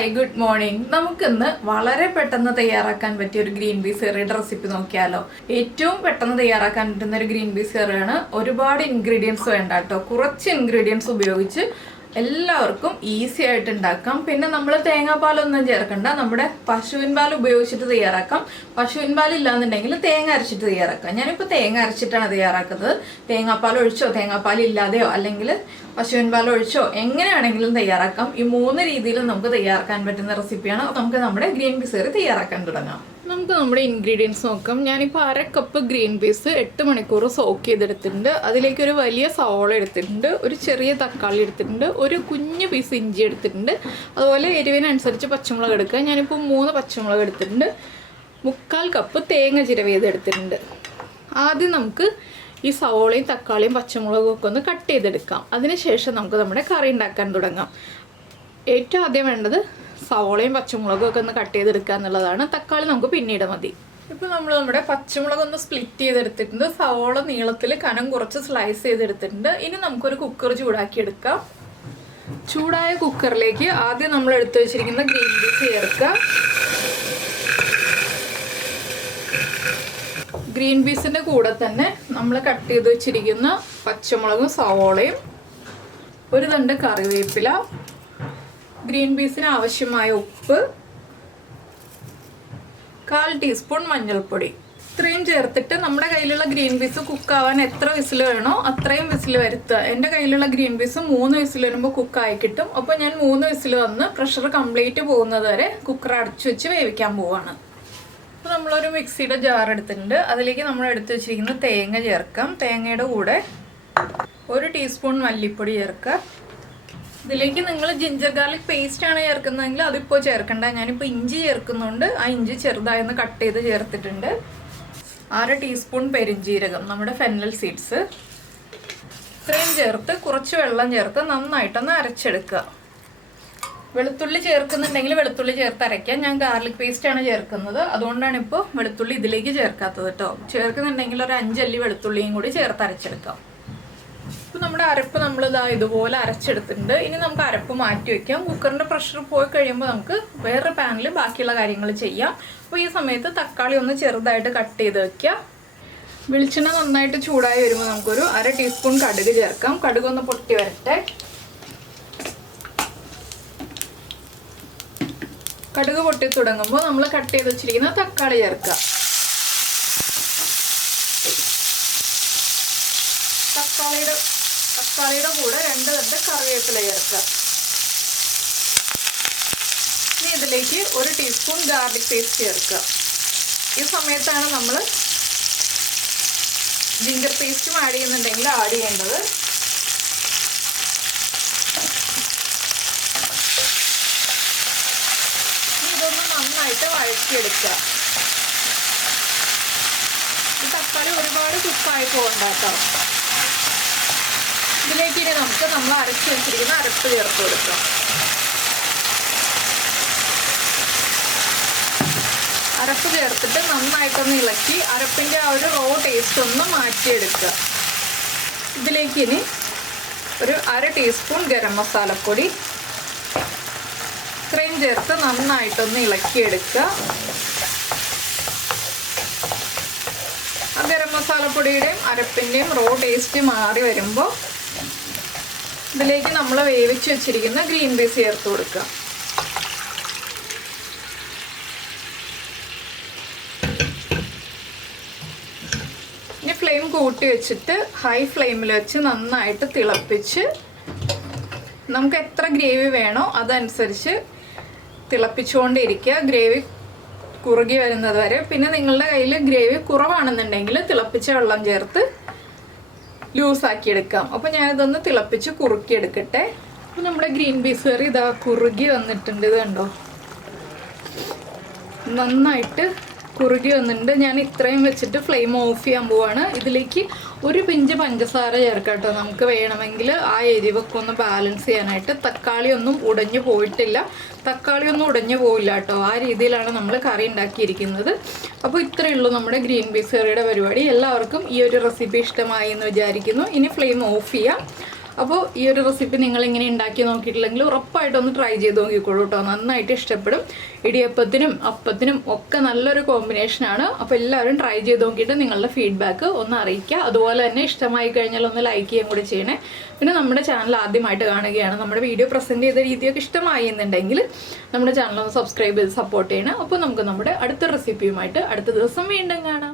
Hi good morning. നമുക്കിന്ന് വളരെ പെട്ടെന്ന് തയ്യാറാക്കാൻ പറ്റിയ ഒരു ഗ്രീൻ പീസ് കറിയുടെ റെസിപ്പി നോക്കിയാലോ. ഏറ്റവും പെട്ടെന്ന് തയ്യാറാക്കാൻ പറ്റുന്ന ഒരു ഗ്രീൻ പീസ് കറിയാണ്. ഒരുപാട് ഇൻഗ്രീഡിയൻസ് വേണ്ട കേട്ടോ. കുറച്ച് ഇൻഗ്രീഡിയൻസ് ഉപയോഗിച്ച് എല്ലാവർക്കും ഈസി ആയിട്ട് ഉണ്ടാക്കാം. പിന്നെ നമ്മൾ തേങ്ങാപ്പാലൊന്നും ചേർക്കണ്ട, നമ്മുടെ പശുവിൻ പാൽ ഉപയോഗിച്ചിട്ട് തയ്യാറാക്കാം. പശുവിൻ പാൽ ഇല്ലാന്നുണ്ടെങ്കിൽ തേങ്ങ അരച്ചിട്ട് തയ്യാറാക്കാം. ഞാനിപ്പോൾ തേങ്ങ അരച്ചിട്ടാണ് തയ്യാറാക്കുന്നത്. തേങ്ങാപ്പാൽ ഒഴിച്ചോ തേങ്ങാപ്പാൽ ഇല്ലാതെയോ അല്ലെങ്കിൽ പശുവിൻ പാൽ ഒഴിച്ചോ എങ്ങനെയാണെങ്കിലും തയ്യാറാക്കാം. ഈ 3 രീതിയിലും നമുക്ക് തയ്യാറാക്കാൻ പറ്റുന്ന റെസിപ്പിയാണ്. നമുക്ക് നമ്മുടെ ഗ്രീൻ പീസ് കറി തയ്യാറാക്കാൻ തുടങ്ങാം. നമുക്ക് നമ്മുടെ ഇൻഗ്രീഡിയൻസ് നോക്കാം. ഞാനിപ്പോൾ 1/2 കപ്പ് ഗ്രീൻ പീസ് 8 മണിക്കൂർ സോക്ക് ചെയ്തെടുത്തിട്ടുണ്ട്. അതിലേക്ക് ഒരു വലിയ സവോള എടുത്തിട്ടുണ്ട്, ഒരു ചെറിയ തക്കാളി എടുത്തിട്ടുണ്ട്, ഒരു കുഞ്ഞു പീസ് ഇഞ്ചി എടുത്തിട്ടുണ്ട്, അതുപോലെ എരിവിനനുസരിച്ച് പച്ചമുളക് എടുക്കുക. ഞാനിപ്പോൾ 3 പച്ചമുളക് എടുത്തിട്ടുണ്ട്, 1/4 കപ്പ് തേങ്ങ ചിരവിയത് എടുത്തിട്ടുണ്ട്. ആദ്യം നമുക്ക് ഈ സവോളയും തക്കാളിയും പച്ചമുളകും ഒക്കെ ഒന്ന് കട്ട് ചെയ്തെടുക്കാം. അതിനുശേഷം നമുക്ക് നമ്മുടെ കറി ഉണ്ടാക്കാൻ തുടങ്ങാം. ഏറ്റവും ആദ്യം വേണ്ടത് സവോളയും പച്ചമുളകും ഒക്കെ ഒന്ന് കട്ട് ചെയ്തെടുക്കുക എന്നുള്ളതാണ്. തക്കാളി നമുക്ക് പിന്നീട് മതി. ഇപ്പോൾ നമ്മൾ നമ്മുടെ പച്ചമുളക് ഒന്ന് സ്പ്ലിറ്റ് ചെയ്തെടുത്തിട്ടുണ്ട്, സവോള നീളത്തിൽ കനം കുറച്ച് സ്ലൈസ് ചെയ്തെടുത്തിട്ടുണ്ട്. ഇനി നമുക്കൊരു കുക്കർ ചൂടാക്കി എടുക്കാം. ചൂടായ കുക്കറിലേക്ക് ആദ്യം നമ്മൾ എടുത്തു വെച്ചിരിക്കുന്ന ഗ്രീൻ പീസ് ചേർക്കുക. ഗ്രീൻ പീസിൻ്റെ കൂടെ തന്നെ നമ്മൾ കട്ട് ചെയ്ത് വെച്ചിരിക്കുന്ന പച്ചമുളകും സവോളയും, ഒരു തണ്ട് കറിവേപ്പില, ഗ്രീൻ പീസിന് ആവശ്യമായ ഉപ്പ്, 1/4 ടീസ്പൂൺ മഞ്ഞൾപ്പൊടി, ഇത്രയും ചേർത്തിട്ട് നമ്മുടെ കയ്യിലുള്ള ഗ്രീൻ പീസ് കുക്കാവാൻ എത്ര വിസിൽ വേണോ അത്രയും വിസിൽ വരുത്തുക. എൻ്റെ കയ്യിലുള്ള ഗ്രീൻ പീസ് 3 വിസിൽ വരുമ്പോൾ കുക്കായി കിട്ടും. അപ്പോൾ ഞാൻ 3 വിസിൽ വന്ന് പ്രഷർ കംപ്ലീറ്റ് പോകുന്നത് വരെ കുക്കർ അടച്ചു വെച്ച് വേവിക്കാൻ പോവാണ്. അപ്പോൾ നമ്മളൊരു മിക്സിയുടെ ജാർ എടുത്തിട്ടുണ്ട്. അതിലേക്ക് നമ്മൾ എടുത്തു വെച്ചിരിക്കുന്ന തേങ്ങ ചേർക്കാം. തേങ്ങയുടെ കൂടെ 1 ടീസ്പൂൺ മല്ലിപ്പൊടി ചേർക്കുക. ഇതിലേക്ക് നിങ്ങൾ ജിഞ്ചർ ഗാർലിക് പേസ്റ്റ് ആണ് ചേർക്കുന്നതെങ്കിൽ അതിപ്പോൾ ചേർക്കണ്ട. ഞാനിപ്പോൾ ഇഞ്ചി ചേർക്കുന്നുണ്ട്. ആ ഇഞ്ചി ചെറുതായൊന്ന് കട്ട് ചെയ്ത് ചേർത്തിട്ടുണ്ട്. 1/2 ടീസ്പൂൺ പെരിഞ്ജീരകം, നമ്മുടെ ഫെന്നൽ സീഡ്സ്, ഇത്രയും ചേർത്ത് കുറച്ച് വെള്ളം ചേർത്ത് നന്നായിട്ടൊന്ന് അരച്ചെടുക്കുക. വെളുത്തുള്ളി ചേർക്കുന്നുണ്ടെങ്കിൽ വെളുത്തുള്ളി ചേർത്ത് അരയ്ക്കാം. ഞാൻ ഗാർലിക് പേസ്റ്റ് ആണ് ചേർക്കുന്നത്, അതുകൊണ്ടാണ് ഇപ്പോൾ വെളുത്തുള്ളി ഇതിലേക്ക് ചേർക്കാത്തത് കേട്ടോ. ചേർക്കുന്നുണ്ടെങ്കിൽ ഒരു 5 അല്ലി വെളുത്തുള്ളിയും കൂടി ചേർത്ത് അരച്ചെടുക്കാം. ഇപ്പോൾ നമ്മുടെ അരപ്പ് നമ്മൾ ഇതുപോലെ അരച്ചെടുത്തിട്ടുണ്ട്. ഇനി നമുക്ക് അരപ്പ് മാറ്റി വയ്ക്കാം. കുക്കറിൻ്റെ പ്രഷർ പോയി കഴിയുമ്പോൾ നമുക്ക് വേറെ പാനിൽ ബാക്കിയുള്ള കാര്യങ്ങൾ ചെയ്യാം. അപ്പോൾ ഈ സമയത്ത് തക്കാളി ഒന്ന് ചെറുതായിട്ട് കട്ട് ചെയ്ത് വയ്ക്കുക. വെളിച്ചെണ്ണ നന്നായിട്ട് ചൂടായി വരുമ്പോൾ നമുക്കൊരു 1/2 ടീസ്പൂൺ കടുക് ചേർക്കാം. കടുക് ഒന്ന് പൊട്ടി വരട്ടെ. കടുക് പൊട്ടി തുടങ്ങുമ്പോൾ നമ്മൾ കട്ട് ചെയ്ത് വെച്ചിരിക്കുന്ന തക്കാളി ചേർക്കുക. തക്കാളിയുടെ കൂടെ 2 തണ്ട് കറിവേപ്പില ചേർക്കുക. ഇനി ഇതിലേക്ക് 1 ടീസ്പൂൺ ഗാർലിക് പേസ്റ്റ് ചേർക്കുക. ഈ സമയത്താണ് നമ്മൾ ജിഞ്ചർ പേസ്റ്റും ആഡ് ചെയ്യുന്നുണ്ടെങ്കിൽ ആഡ് ചെയ്യേണ്ടത്. ഇതൊന്ന് നന്നായിട്ട് വഴറ്റിയെടുക്കുക. ഈ തക്കാളി ഒരുപാട് കുക്കായി പോകണ്ട കേട്ടോ. ഇതിലേക്ക് ഇനി നമുക്ക് നമ്മൾ അരച്ച് വെച്ചിരിക്കുന്ന അരപ്പ് ചേർത്ത് കൊടുക്കാം. അരപ്പ് ചേർത്തിട്ട് നന്നായിട്ടൊന്ന് ഇളക്കി അരപ്പിൻ്റെ ആ ഒരു റോ ടേസ്റ്റ് ഒന്ന് മാറ്റിയെടുക്കുക. ഇതിലേക്ക് ഇനി ഒരു 1/2 ടീസ്പൂൺ ഗരം മസാലപ്പൊടി, ഇത്രയും ചേർത്ത് നന്നായിട്ടൊന്ന് ഇളക്കിയെടുക്കുക. ആ ഗരം മസാലപ്പൊടിയുടെയും അരപ്പിൻ്റെയും റോ ടേസ്റ്റ് മാറി വരുമ്പോൾ ഇതിലേക്ക് നമ്മൾ വേവിച്ച് വെച്ചിരിക്കുന്ന ഗ്രീൻ പീസ് ചേർത്ത് കൊടുക്കുക. ഇനി ഫ്ലെയിം കൂട്ടി വെച്ചിട്ട് ഹൈ ഫ്ലെയിമിൽ വെച്ച് നന്നായിട്ട് തിളപ്പിച്ച് നമുക്ക് എത്ര ഗ്രേവി വേണോ അതനുസരിച്ച് തിളപ്പിച്ചുകൊണ്ടിരിക്കുക. ഗ്രേവി കുറുകി വരുന്നത് വരെ. പിന്നെ നിങ്ങളുടെ കയ്യിൽ ഗ്രേവി കുറവാണെന്നുണ്ടെങ്കിൽ തിളപ്പിച്ച വെള്ളം ചേർത്ത് ലൂസാക്കി എടുക്കാം. അപ്പോൾ ഞാനിതൊന്ന് തിളപ്പിച്ച് കുറുക്കിയെടുക്കട്ടെ. അപ്പോൾ നമ്മുടെ ഗ്രീൻ പീസ് കറി കുറുകി വന്നിട്ടുണ്ട്. ഇത് കണ്ടോ, നന്നായിട്ട് കുറുകി വന്നിട്ടുണ്ട്. ഞാൻ ഇത്രയും വെച്ചിട്ട് ഫ്ലെയിം ഓഫ് ചെയ്യാൻ പോവാണ്. ഇതിലേക്ക് 1 പിഞ്ച് പഞ്ചസാര ചേർക്കാം കേട്ടോ. നമുക്ക് വേണമെങ്കിൽ ആ എരിവൊക്കെ ഒന്ന് ബാലൻസ് ചെയ്യാനായിട്ട്. തക്കാളി ഒന്നും ഉടഞ്ഞു പോയിട്ടില്ല, തക്കാളി ഒന്നും ഉടഞ്ഞു പോയില്ല കേട്ടോ. ആ രീതിയിലാണ് നമ്മൾ കറി ഉണ്ടാക്കിയിരിക്കുന്നത്. അപ്പോൾ ഇത്രയേ ഉള്ളൂ നമ്മുടെ ഗ്രീൻ പീസ് കറിയുടെ പരിപാടി. എല്ലാവർക്കും ഈ ഒരു റെസിപ്പി ഇഷ്ടമായി എന്ന് വിചാരിക്കുന്നു. ഇനി ഫ്ലെയിം ഓഫ് ചെയ്യാം. അപ്പോൾ ഈ ഒരു റെസിപ്പി നിങ്ങൾ ഇങ്ങനെ ഉണ്ടാക്കി നോക്കിയിട്ടില്ലെങ്കിൽ ഉറപ്പായിട്ടൊന്ന് ട്രൈ ചെയ്ത് നോക്കിക്കോളൂ കേട്ടോ. നന്നായിട്ട് ഇഷ്ടപ്പെടും. ഇടിയപ്പത്തിനും അപ്പത്തിനും ഒക്കെ നല്ലൊരു കോമ്പിനേഷനാണ്. അപ്പോൾ എല്ലാവരും ട്രൈ ചെയ്ത് നോക്കിയിട്ട് നിങ്ങളുടെ ഫീഡ്ബാക്ക് ഒന്ന് അറിയിക്കുക. അതുപോലെ തന്നെ ഇഷ്ടമായി കഴിഞ്ഞാൽ ഒന്ന് ലൈക്ക് ചെയ്യാൻ കൂടി ചെയ്യണേ. പിന്നെ നമ്മുടെ ചാനൽ ആദ്യമായിട്ട് കാണുകയാണ്, നമ്മുടെ വീഡിയോ പ്രസൻറ്റ് ചെയ്ത രീതിയൊക്കെ ഇഷ്ടമായി എന്നുണ്ടെങ്കിൽ നമ്മുടെ ചാനൽ ഒന്ന് സബ്സ്ക്രൈബ് ചെയ്ത് സപ്പോർട്ട് ചെയ്യണം. അപ്പോൾ നമുക്ക് നമ്മുടെ അടുത്ത റെസിപ്പിയുമായിട്ട് അടുത്ത ദിവസം വീണ്ടും കാണാം.